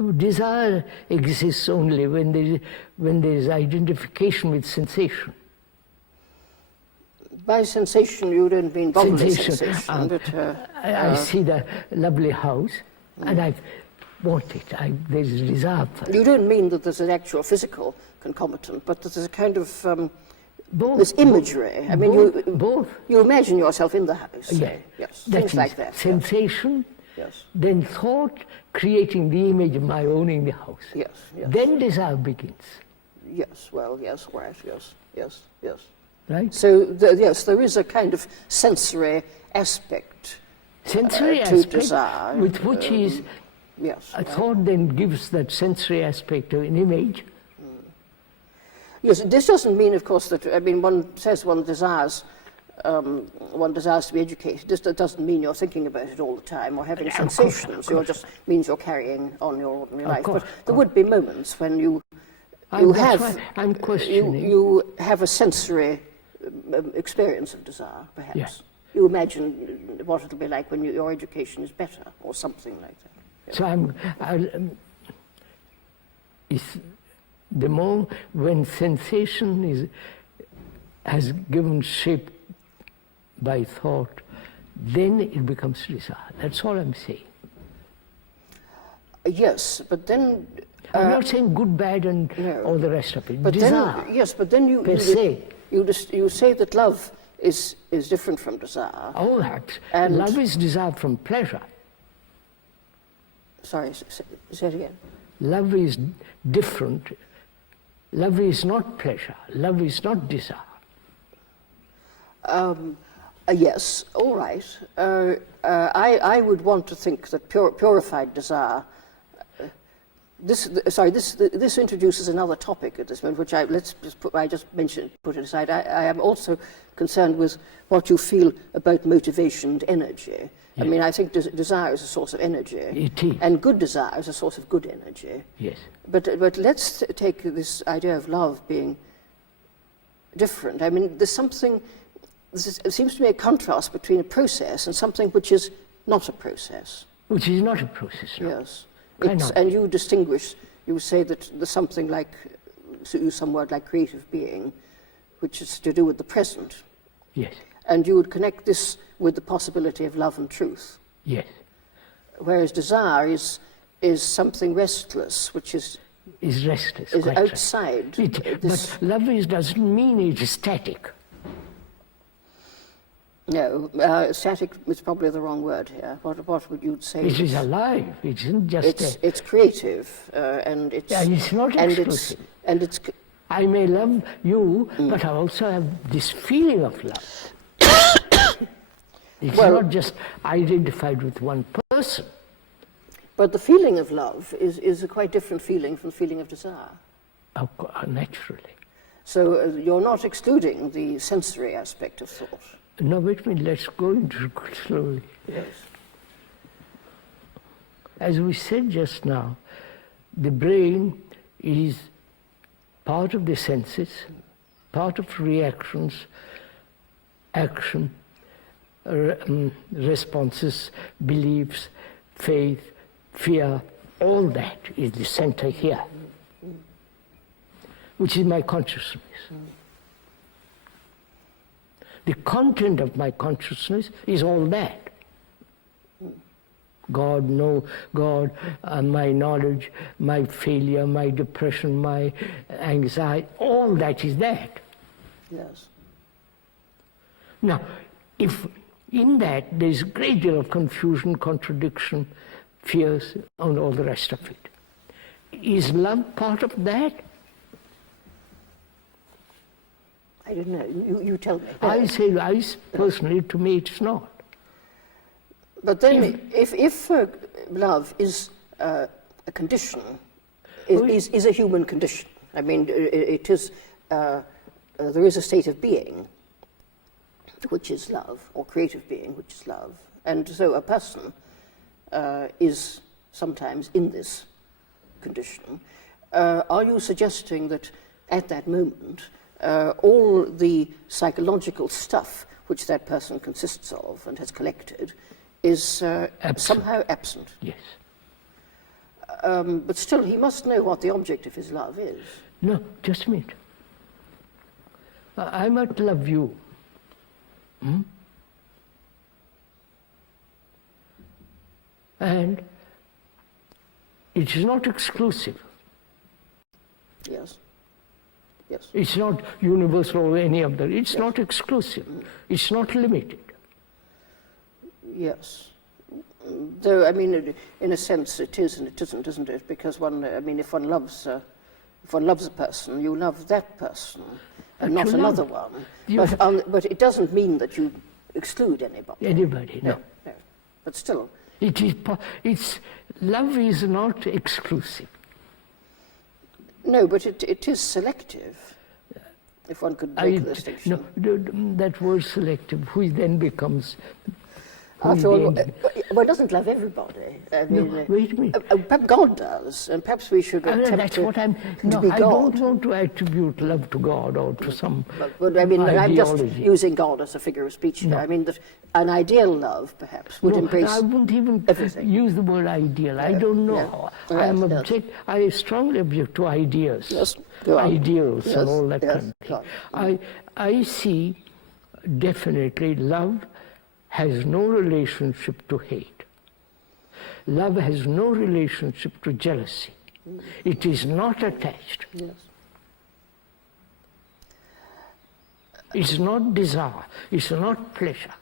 Desire exists only when there is identification with sensation. By sensation, you don't mean bodily sensation, but... I see the lovely house, and I want it. There is desire for it. You don't mean that there's an actual physical concomitant, but that there's a kind of Both. this imagery. I mean, both. You imagine yourself in the house. Yeah. Yes, That things is like that. sensation, Yes. then thought, creating the image of my owning the house. Yes. Yes. Then desire begins. Yes. Well. Yes. Right. Yes. Yes. Yes. Right? So yes, there is a kind of sensory aspect. Sensory to aspect, desire, with which is yes. a thought then gives that sensory aspect of an image. Yes, this doesn't mean, of course, that, I mean, one says one desires to be educated. This doesn't mean you're thinking about it all the time or having sensations. It just means you're carrying on your ordinary life. But there would be moments when you have a sensory experience of desire, perhaps. Yeah. You imagine what it'll be like when your education is better or something like that. Yeah. So the more when sensation has given shape by thought, then it becomes desire. That's all I'm saying. Yes, but then... I'm not saying good, bad, and all the rest of it. But desire. But then you say that love is different from desire. Oh, that. Love is desire from pleasure. Sorry, say it again. Love is different. Love is not pleasure. Love is not desire. Yes, all right. I would want to think that purified desire. This introduces another topic at this moment, which I just mentioned, put it aside. I am also concerned with what you feel about motivation and energy. Yeah. I mean, I think desire is a source of energy. It is. And good desire is a source of good energy. Yes. But let's take this idea of love being different. I mean, there seems to be a contrast between a process and something which is not a process. Which is not a process, no. Yes. And you distinguish, you say that there's something like, use some word like creative being, which is to do with the present. Yes. And you would connect this with the possibility of love and truth. Yes. Whereas desire is something restless, which is restless. Is outside. But love doesn't mean it is static. No, static is probably the wrong word here. What would you say? It is alive. It isn't just. It's creative, and it's. Yeah, it's not exclusive. And it's. I may love you, but I also have this feeling of love. It's not just identified with one person. But the feeling of love is a quite different feeling from the feeling of desire. Naturally. So you're not excluding the sensory aspect of thought. No, wait a minute, let's go into it slowly. Yes. As we said just now, the brain is part of the senses, part of reactions, action, responses, beliefs, faith, fear, all that is the center here, which is my consciousness. The content of my consciousness is all that. God, my knowledge, my failure, my depression, my anxiety, all that is that. Yes. Now, if in that there is a great deal of confusion, contradiction, fears, and all the rest of it, is love part of that? I don't know. You tell me. I say, personally, to me, it's not. But then, if love is a condition, is a human condition. I mean, it is. There is a state of being, which is love, or creative being, which is love, and so a person is sometimes in this condition. Are you suggesting that at that moment, all the psychological stuff which that person consists of and has collected is somehow absent? Yes. But still, he must know what the object of his love is. No, just a minute. I might love you. And it is not exclusive. Yes. Yes. It's not universal or any other. It's not exclusive. It's not limited. Yes. Though, I mean, in a sense, it is and it isn't it? Because if one loves a person, you love that person and not another one. But it doesn't mean that you exclude anybody. Anybody, no. No. But still. Love is not exclusive. No, but it is selective, if one could make the distinction. No, that word selective, which then becomes... After all, one doesn't love everybody. I mean, no, wait a minute. Perhaps God does, and perhaps we should attempt that's to, what I'm... to No, be I God. don't want to attribute love to God or to some But I mean, I'm just ideology. using God as a figure of speech here. No. I mean, that an ideal love, perhaps, would embrace I wouldn't even everything. use the word ideal. I don't know. Yeah. I strongly object to ideas. Yes, go on. Ideals Yes, and all that yes, kind of go thing. I see definitely love has no relationship to hate. Love has no relationship to jealousy. It is not attached. Yes. It's not desire. It's not pleasure.